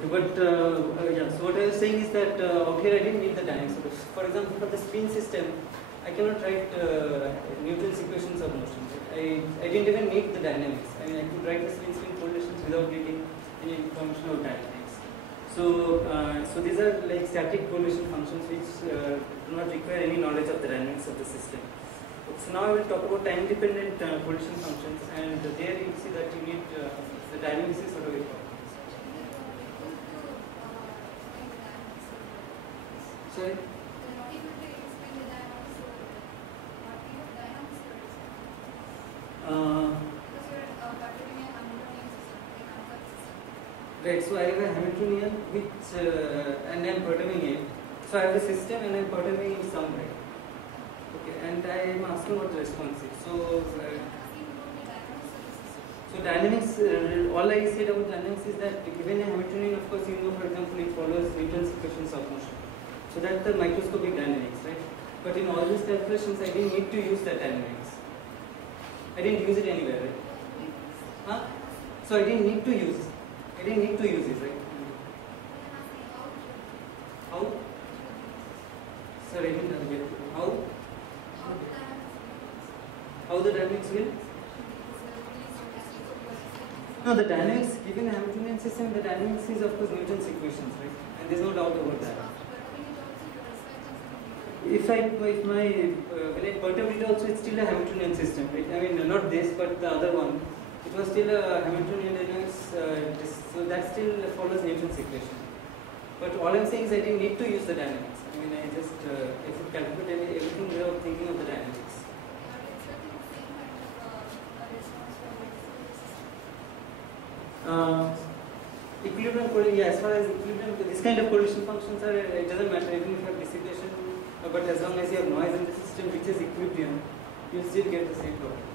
Okay, but yeah, so what I was saying is that out here I didn't need the dynamics. So for example, for the spin system, I cannot write Newton's equations of motion. Right? I didn't even need the dynamics. I mean, I could write the spin-spin correlations without getting any information about dynamics. So, so these are like static correlation functions which do not require any knowledge of the dynamics of the system. So now I will talk about time-dependent correlation functions, and there you see that you need the dynamics is sort of important. Sorry? Right, so I have a Hamiltonian which and I am perturbing it. So I have a system and I am perturbing it some way. Okay, and I am asking what the response is. So dynamics, all I said about dynamics is that given a Hamiltonian, of course, you know, for example, it follows Newton's equations of motion. So that's the microscopic dynamics, right? But in all these calculations, I didn't need to use that dynamics. I didn't use it anywhere, right? Huh? So I didn't need to use it. I didn't need to use it, right? How? Sorry, I didn't get it. How? How the dynamics will? No, the dynamics, given a Hamiltonian system, the dynamics is of course Newton's equations, right? And there's no doubt about that. When I perturb it also, it's still a Hamiltonian system, right? I mean, not this, but the other one. It was still a Hamiltonian dynamics, so that still follows Newton's equation. But all I'm saying is I didn't need to use the dynamics. I mean, I just I could calculate everything without thinking of the dynamics. Equilibrium correlation, yeah, as far as equilibrium, this kind of correlation functions are, it doesn't matter even if you have dissipation, but as long as you have noise in the system which is equilibrium, you'll still get the same properties.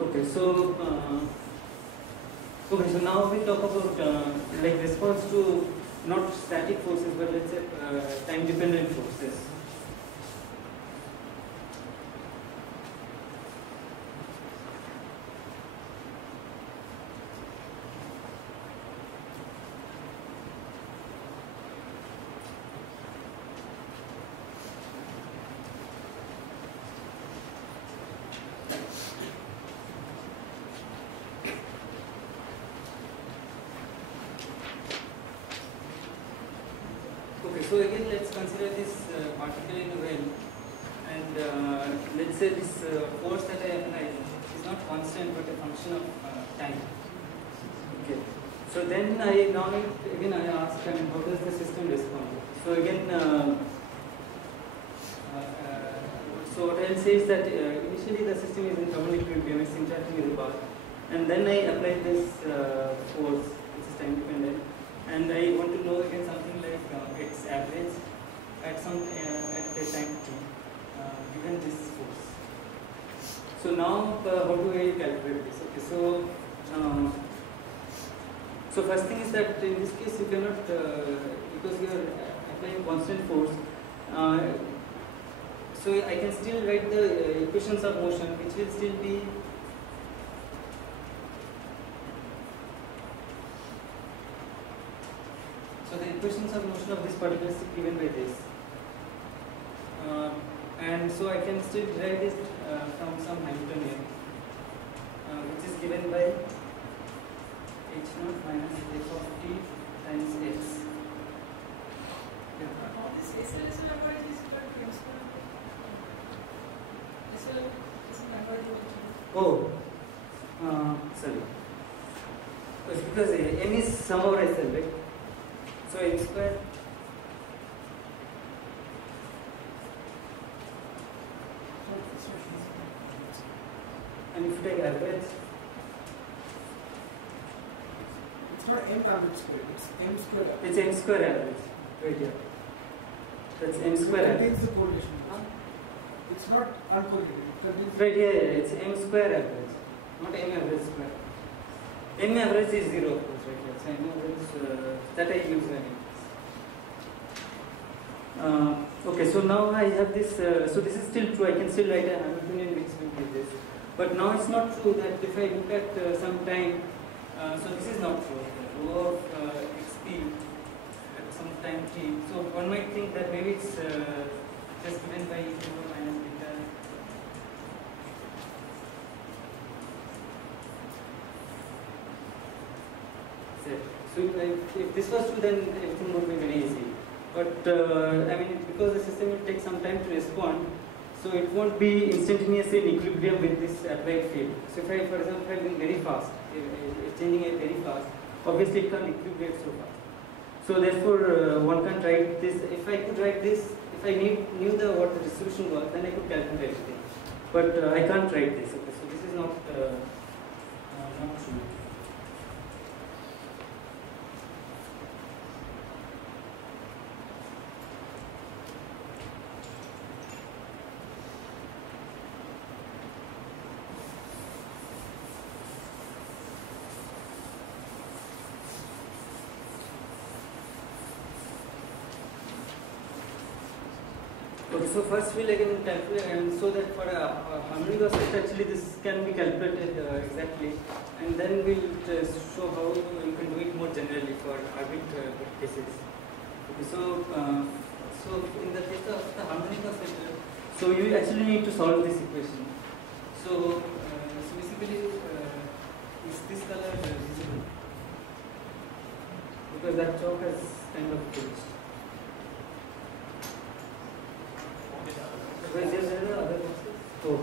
Okay, so now we talk about like response to not static forces, but let's say time-dependent forces. So again, let's consider this particle in a well, and let's say this force that I apply is not constant but a function of time. Okay. So then again I ask, how does the system respond? So again, so what I'll say is that initially the system is in thermal equilibrium, it's interacting with the bar, and then I apply this force, which is time dependent. And I want to know again something like its average at some at the time t, given this force. So now how do I calculate this? Okay, so first thing is that in this case you cannot because you are applying constant force. So I can still write the equations of motion, which will still be. So the equations of motion of this particle is given by this, and so I can still derive this from some Hamiltonian, which is given by h0 minus f of t times x. Oh, sorry. It's because m is sum over SL, right? So m square and if you take average, it's not m average square, it's m square. It's m square average, right here. That's m square average. Contains the correlation. It's not uncorrelated. Right here, it's m square average, not m average square. M average is 0, of course, right here. So M average that I use when okay, so now I have this. So this is still true. I can still write a Hamiltonian which will give this. But now it's not true that if I look at some time So this is not true. The rho of xp at some time t. So one might think that maybe it's just given by e to the power minus beta. So if this was true, then everything would be very easy. But I mean, because the system will take some time to respond, so it won't be instantaneously in equilibrium with this applied field. So if I, for example, I'm going very fast, changing it very fast, obviously it can't equilibrate so fast. So therefore, one can write this. If I could write this, if I knew what the resolution was, then I could calculate everything. But I can't write this. Okay, so this is not true. Okay, so first we'll again calculate, and so that for a harmonic oscillator actually this can be calculated exactly, and then we'll show how you can do it more generally for arbitrary cases. Okay, so in the case of the harmonic oscillator, so you actually need to solve this equation. So basically, is this color visible? Because that chalk has kind of finished. Where there are other boxes? Oh.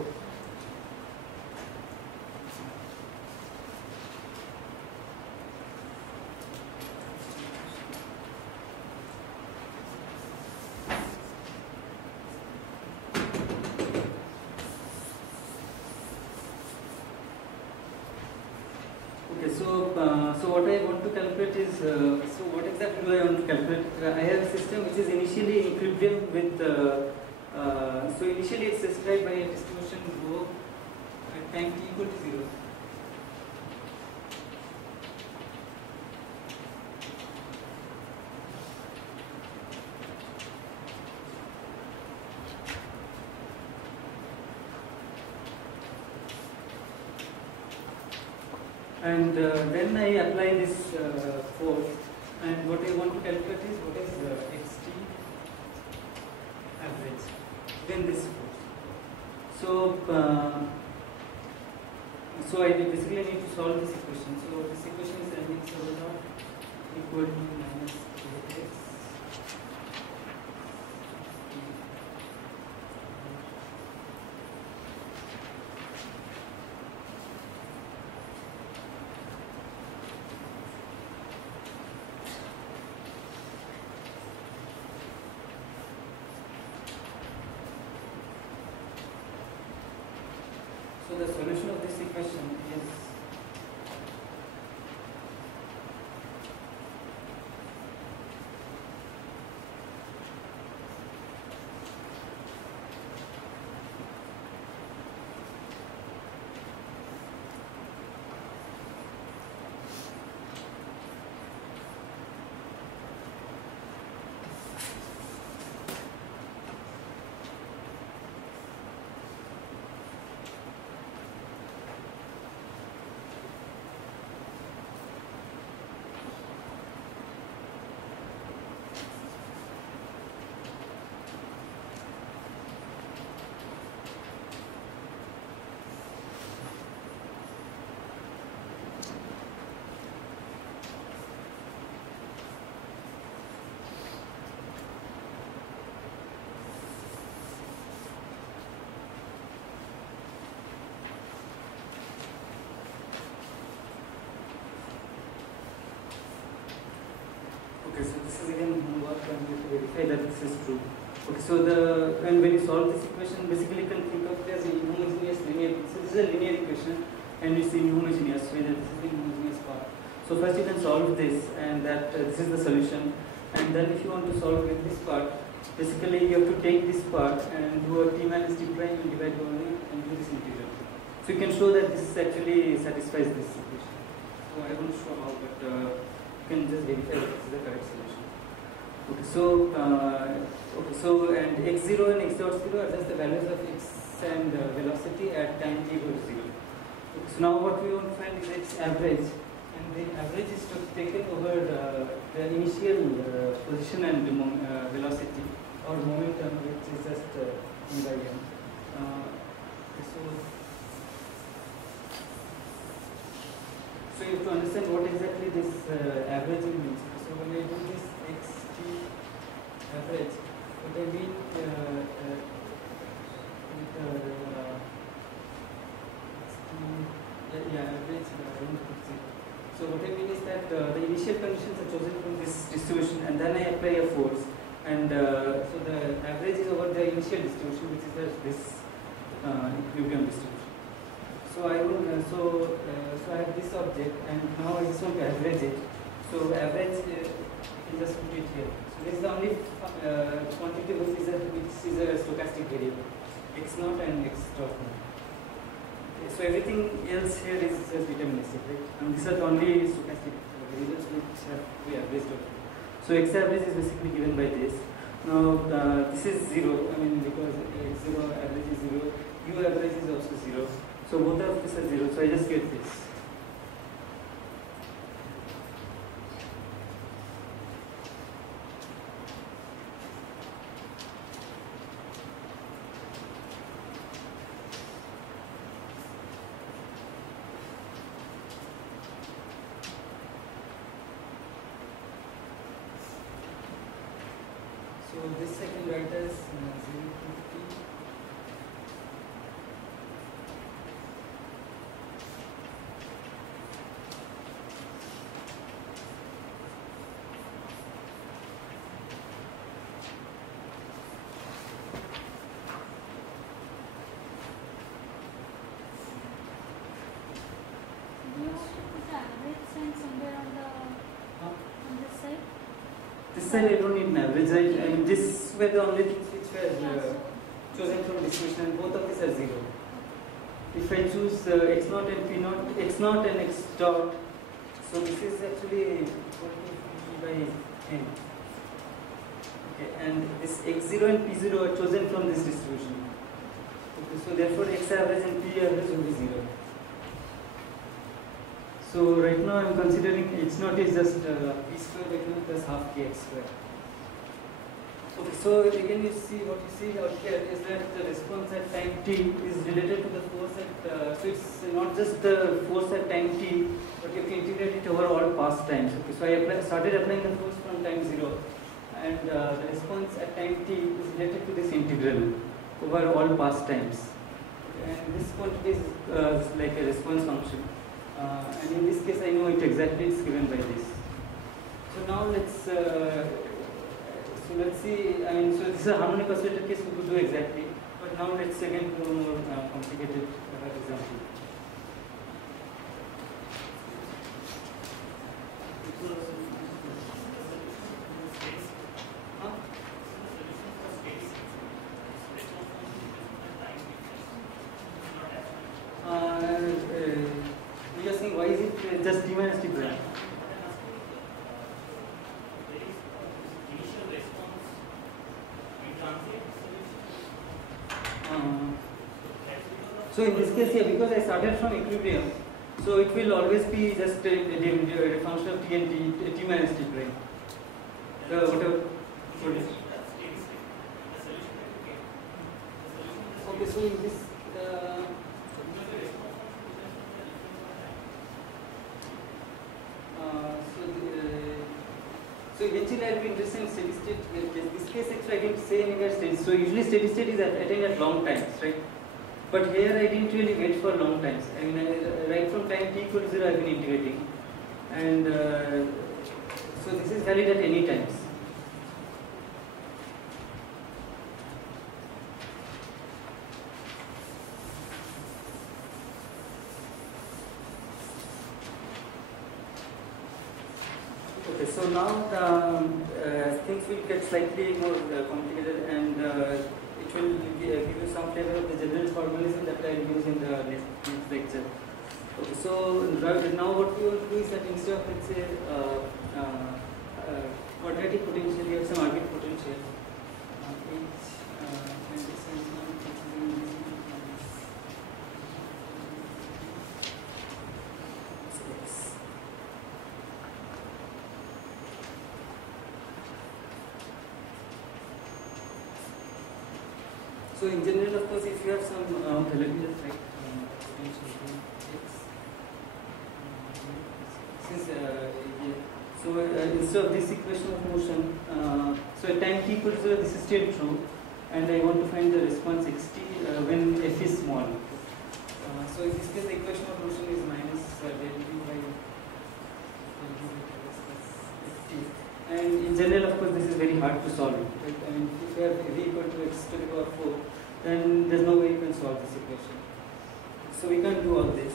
Okay, so what I want to calculate is, so what exactly do I want to calculate? I have a system which is initially in equilibrium with so initially it's described by a distribution rho at time t equal to 0. And then I apply this force, and what I want to calculate is what is xt average, then this force. So I basically need to solve this equation. So this equation is mx over naught equal to minus kx. So the solution of this equation is okay, so this is again homework, and we have to verify that this is true. Okay, so when you solve this equation, basically you can think of it as an inhomogeneous linear. So this is a linear equation, and it's inhomogeneous, so that this is the inhomogeneous part. So first you can solve this, and that this is the solution. And then if you want to solve with this part, basically you have to take this part and do a t minus t prime and divide by 1 and do this integral. So you can show that this actually satisfies this equation. So I won't show how, but you can just verify that this is the correct solution. Okay, so and x0 and x dot 0 are just the values of x and velocity at time t equal to 0. Okay, so now what we want to find is x average, and the average is taken over the initial position and velocity or momentum, which is just E by m. So you have to understand what exactly this averaging means. So when I do this xt average, what I mean average. So what I mean is that the initial conditions are chosen from this distribution, and then I apply a force, and so the average is over the initial distribution, which is this equilibrium distribution. So I will, so I have this object, and now I just want to average it. So average, you can just put it here. So this is the only quantity which is a stochastic variable, x0 and x dot naught. Okay, so everything else here is just deterministic, right? And these are the only stochastic variables which have to be averaged over. So x average is basically given by this. Now this is 0. I mean, because x0 average is 0, u average is also 0. So both of these are 0, so I just get this. So this I can write as 0 to 50. This side I don't need an average, right? I mean, this were the only things which were chosen from distribution, and both of these are 0. If I choose x0 and p0, x0 and x dot, so this is actually what is e by n. Okay, and this x0 and p0 are chosen from this distribution. Okay, so therefore x average and p average will be 0. So right now I am considering h0 is just p square by 2 plus half kx square. Okay, so again you see what you see out here is that the response at time t is related to the force at, so it's not just the force at time t, but you can integrate it over all past times. Okay, so I started applying the force from time 0, and the response at time t is related to this integral over all past times. Okay, and this quantity is like a response function. And in this case, I know it exactly is given by this. So now let's see. I mean, so this is a harmonic oscillator case we could do exactly, but now let's again do a more complicated example. We are saying why is it just t minus t prime? So in this case, yeah, because I started from equilibrium, so it will always be just a function of t and t minus t prime. Whatever. Okay, so in this. So eventually I will be interested in steady state case. This case actually I didn't say anywhere steady. So usually steady state is attained at long times, right? But here I didn't really wait for long times. I mean, right from time t equal to 0 I have been integrating. And so this is valid at any times. Okay, so now the things will get slightly more complicated, and it will give you some flavor of the general formalism that I will use in the next lecture. Okay, so now what we will do is that instead of, let's say, quadratic potential, we have some arbit potential. So in general, of course, if you have some, okay, let me just write potential x. Since yeah. So instead of this equation of motion, so at time t equals 0, this is still true, and I want to find the response xt when f is small. So in this case, the equation of motion is minus del v by ft. And in general, of course, this is very hard to solve. Right? I mean, if you have v equal to x to the power 4, then there's no way you can solve this equation. So we can't do all this.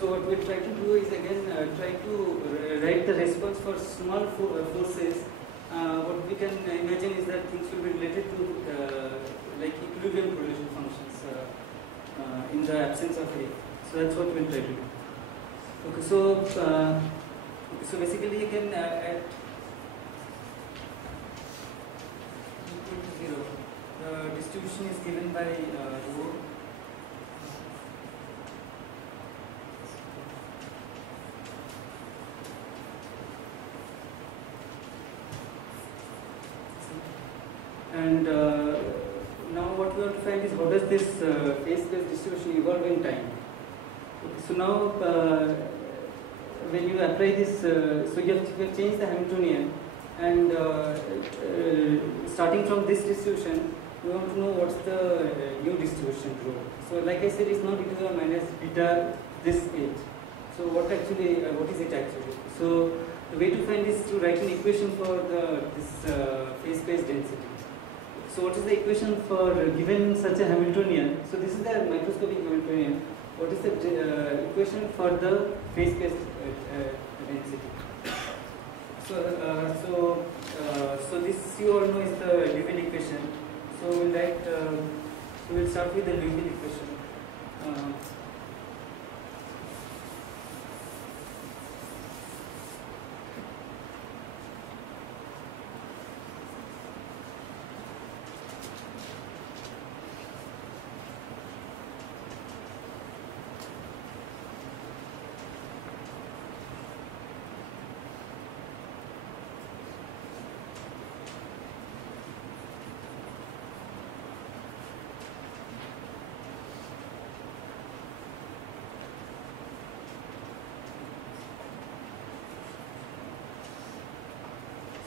So what we try to do is again try to write the response for small forces. What we can imagine is that things will be related to like equilibrium correlation functions in the absence of A. So that's what we'll try to do. Okay, so basically you can at equal to 0, the distribution is given by rho. And now what we want to find is how does this phase-space distribution evolve in time. Okay, so now when you apply this, so you have changed the Hamiltonian, and starting from this distribution, we want to know what's the new distribution rho. So like I said, it's not e to the minus beta this h. So what is it actually? So the way to find is to write an equation for this phase-space density. So what is the equation for given such a Hamiltonian? So this is the microscopic Hamiltonian. What is the equation for the phase-space density? So this you all know is the Liouville equation. So we'll write. So we'll start with the Liouville equation.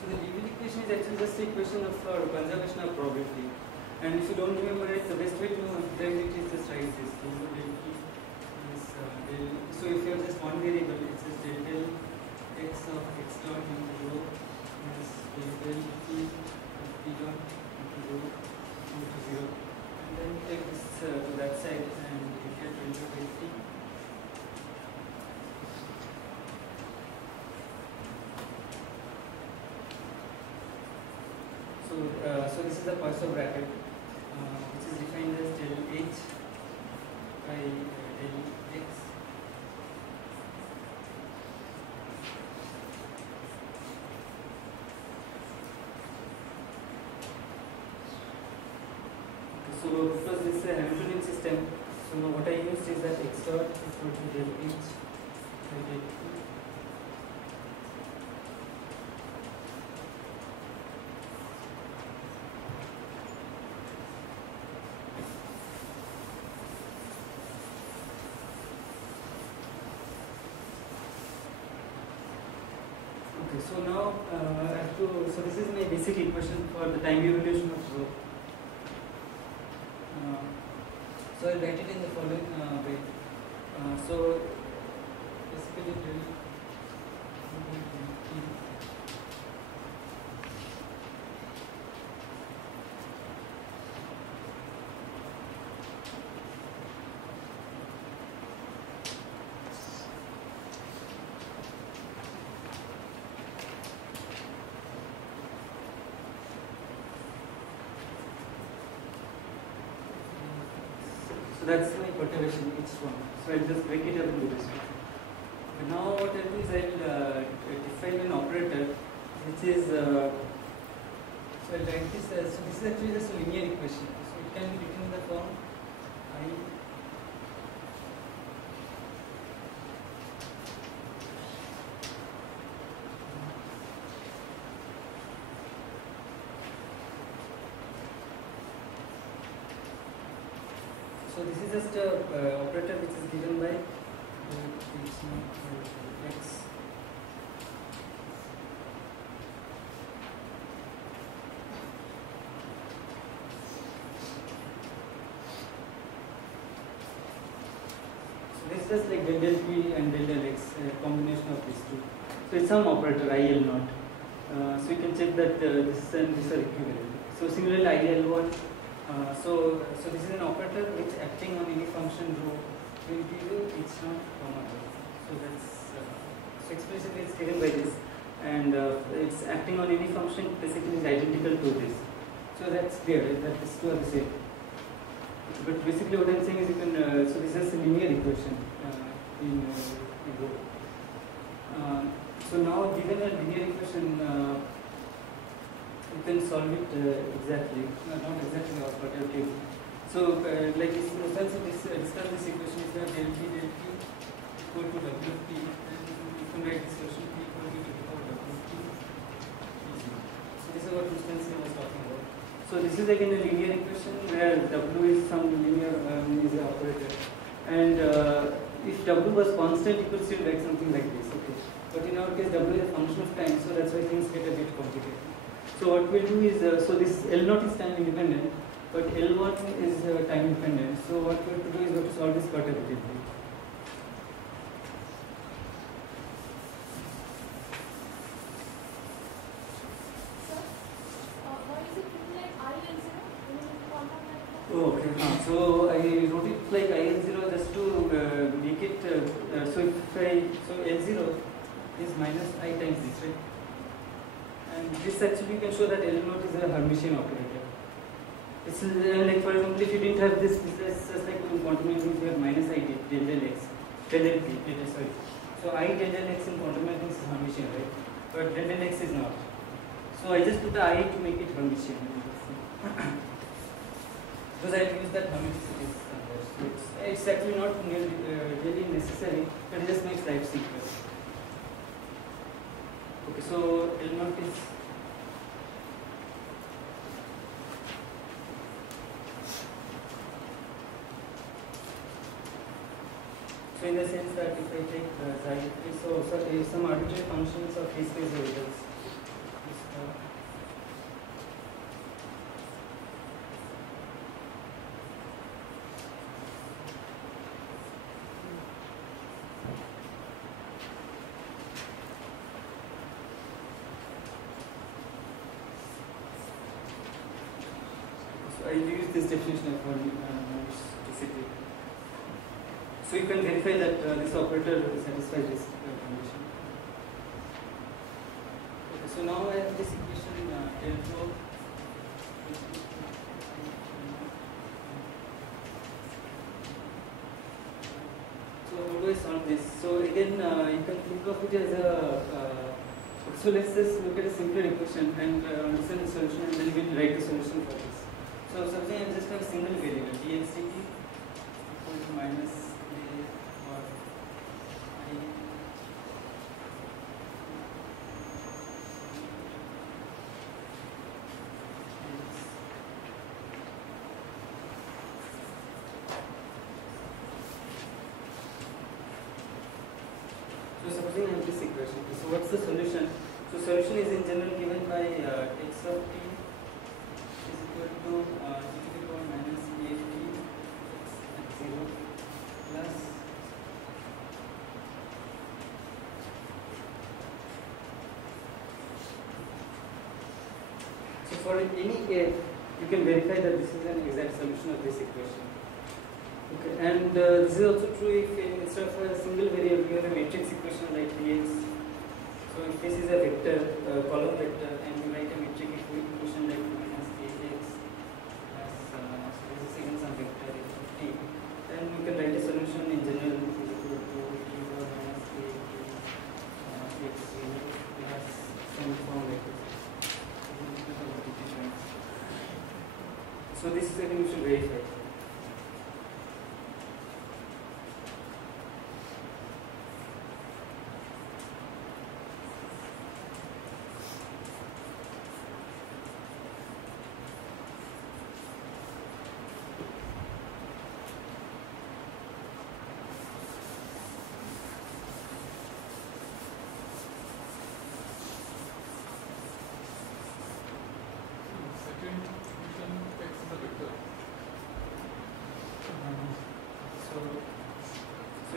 The Liouville equation is actually just the equation of conservation of probability. And if you don't remember it, the best way to write it is just write this. So if you have just one variable, it's just del x of x dot into rho minus del t of t dot into rho into 0. And then take this to that side and you get del dot ft. So this is the Poisson bracket, which is defined as del h by del x. Okay, so because this is a Hamiltonian system, so now what I used is that x dot is equal to del h by del t. Okay, so now so this is my basic equation for the time evolution of rho. So I'll write it in the following way. So basically del t. So that's my perturbation, each one. So I'll just break it up into this one. But now what I'll do is I'll define an operator which is, so I'll write this as, so this is actually just a linear equation. So it can be written in the form I So this is just a operator which is given by x. So this is just like del del p and del del x, combination of these two. So it's some operator IL naught. So you can check that this and this are equivalent. So similarly IL1. So this is an operator which acting on any function rho will give you h naught comma rho. So that's so explicitly it's given by this, and it's acting on any function basically is identical to this. So that's clear, right? That these two are the same. But basically what I'm saying is you can so this is a linear equation in rho. So now given a linear equation, you can solve it exactly, not exactly, but okay. So like this, in the sense of this, discuss this equation is that del p equal to w of p, and you can write this expression p equal to w of p. So this is what Christensen was talking about. So this is again a linear equation where w is some linear is an operator, and if w was constant, you could still write something like this. Okay. But in our case, w is a function of time, so that's why things get a bit complicated. So what we'll do is, so this L0 is time independent, but L1 is time dependent. So what we have to do is we have to solve this quadratically. Oh, okay. So I wrote it like IL0 just to make it. So L0 is minus I times this, right? And this actually you can show that L0 is a Hermitian operator. It's like, for example, if you didn't have this, it's just like in quantum mechanics you have minus I del del x, del del p, sorry. So I del del x in quantum mechanics is Hermitian, right? But del del x is not. So I just put the I to make it Hermitian. Because I use that Hermitian. So it's actually not really necessary, but it just makes life simpler. Okay, so L0 is so in the sense that if I take xi, so some arbitrary functions of free space variables. I use this definition for simplicity. So you can verify that this operator satisfies this condition. Okay, so now I have this equation L4. So how do I solve this? So again, you can think of it as a. So let's just look at a simpler equation and understand the solution, and then we'll write the solution for this. So something I just have a single variable dx dt equal to minus a or I. So supposing I have this equation. So what's the solution? So solution is in general given by x of t is equal to e to the power minus a t x at 0 plus so for any a you can verify that this is an exact solution of this equation. Okay, and this is also true if instead of a single variable you have a matrix equation like dx. So if this is a vector, column vector, and you write a metric equation like minus ax as so this is again some vector t, then you can write a solution in general is equal to e to the minus a x plus some form like this. So this is again you should verify.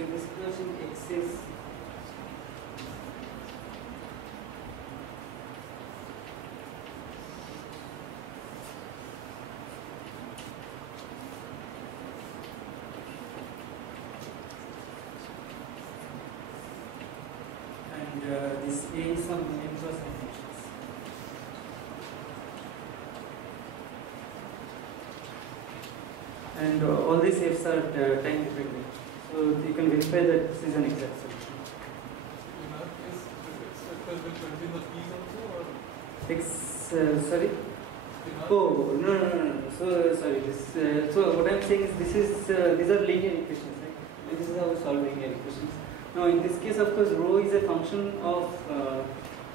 So in this equation, x is this A is some n cross n functions. And all these f's are time dependent. So you can verify that this is an exact solution. In our case, x factor will contain the p's also, or X, sorry? in our Oh, no. So, sorry. So what I'm saying is these are linear equations, right? And this is how we solve linear equations. Now, in this case, of course, rho is a function of,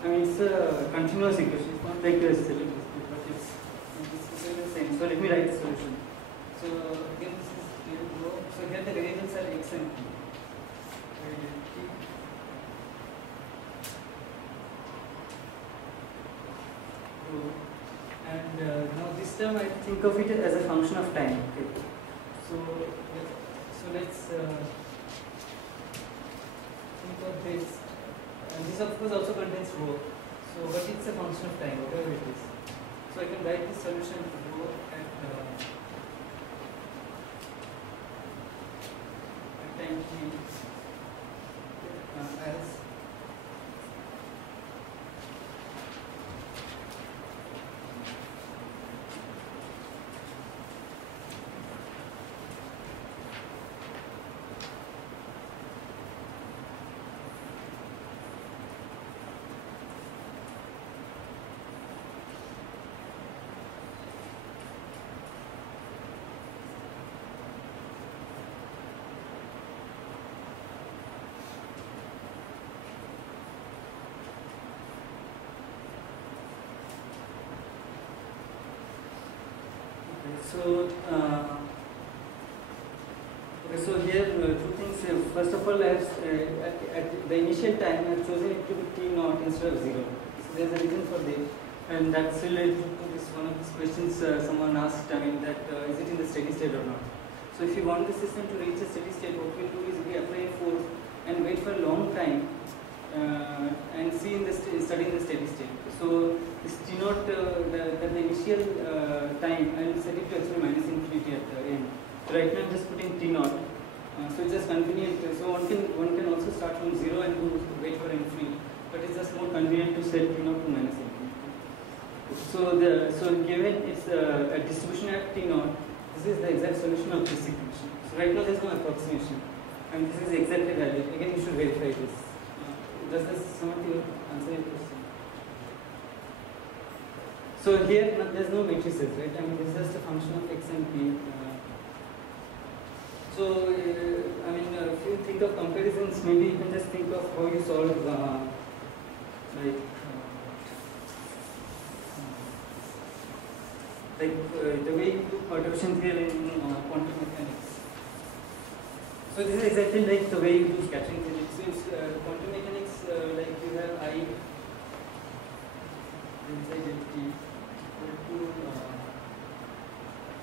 it's a continuous equation. It's not like a cylinder, but it's the same. So let me write the solution. So again, this is rho. So here the variables are x and p. And now this term I think of it as a function of time. Okay. So let's think of this. And this of course also contains rho. So but it's a function of time, whatever it is. So I can write this solution rho at time t as so here two things. First of all, at the initial time, I have chosen it to be t naught instead of 0. So there is a reason for this, and that's related to this one of these questions someone asked. That is it in the steady state or not? So if you want the system to reach a steady state, what we do is we apply a force and wait for a long time and see in the study in the steady state. So this t naught, the initial time, I will set it to actually minus infinity at the end. So right now I'm just putting t naught. So it's just convenient. So one can also start from 0 and wait for infinity, but it's just more convenient to set t naught to minus infinity. So given it's a distribution at t naught, this is the exact solution of this equation. So right now there's no approximation, and this is exactly valid. Again, you should verify this. Does this somewhat answer your question? So here there's no matrices, right? This is just a function of x and p. If you think of comparisons, maybe you can just think of how you solve the way you do perturbation theory in quantum mechanics. So this is exactly like the way you do scattering theory. So it's quantum mechanics, like you have I inside del t equal to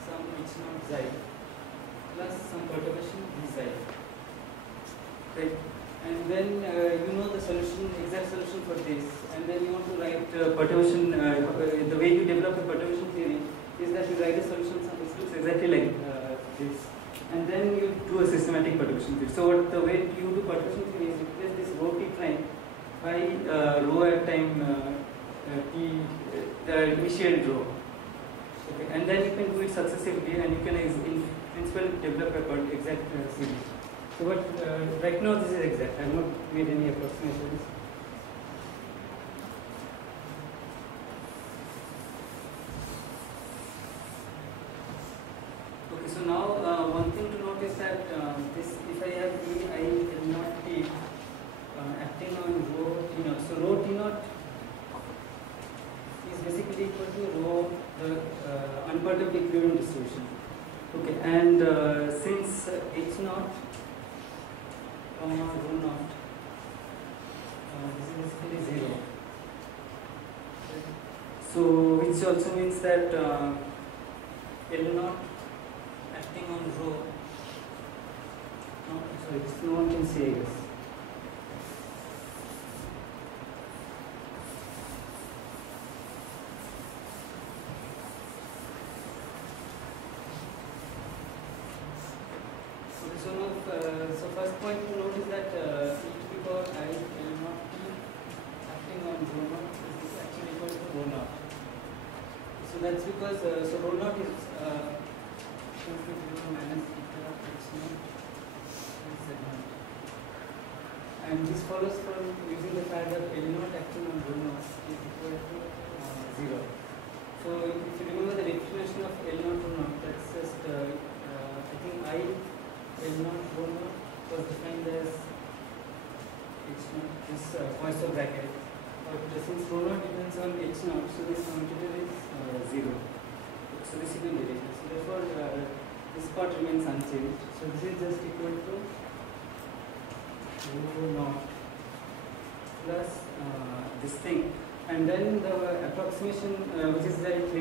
some h naught xi plus some perturbation d xi. Right? And then you know the solution, exact solution for this, and then you want to write perturbation. The way you develop a perturbation theory is that you write a solution, which looks exactly like this, and then you do a systematic perturbation theory. So the way you do perturbation theory is replace this rho t prime by rho at time t, the initial rho. Okay, and then you can do it successively, and you can in principle develop a exact series. So, but right now this is exact. I have not made any approximations. Okay, so now one thing to note is that this, if I have I L naught t acting on rho t naught. So rho t naught is basically equal to rho the unperturbed equilibrium distribution. Okay, and since h naught rho naught, this is basically 0. So which also means that L naught acting on rho, no, which no one can see, I guess. So first point to note is that e to the power I L naught t acting on rho naught is actually equal to rho naught. So that's because so rho naught is minus eta x naught and z naught. And this follows from using the fact that L naught acting on rho naught is equal to 0. So if you remember the definition of L naught rho naught, that's just I think I L naught rho naught was defined as h naught, this Poisson bracket. But since rho naught depends on h naught, so this commutator is 0. So this is the derivation. So therefore, this part remains unchanged. So this is just equal to rho naught plus this thing, and then the approximation which is like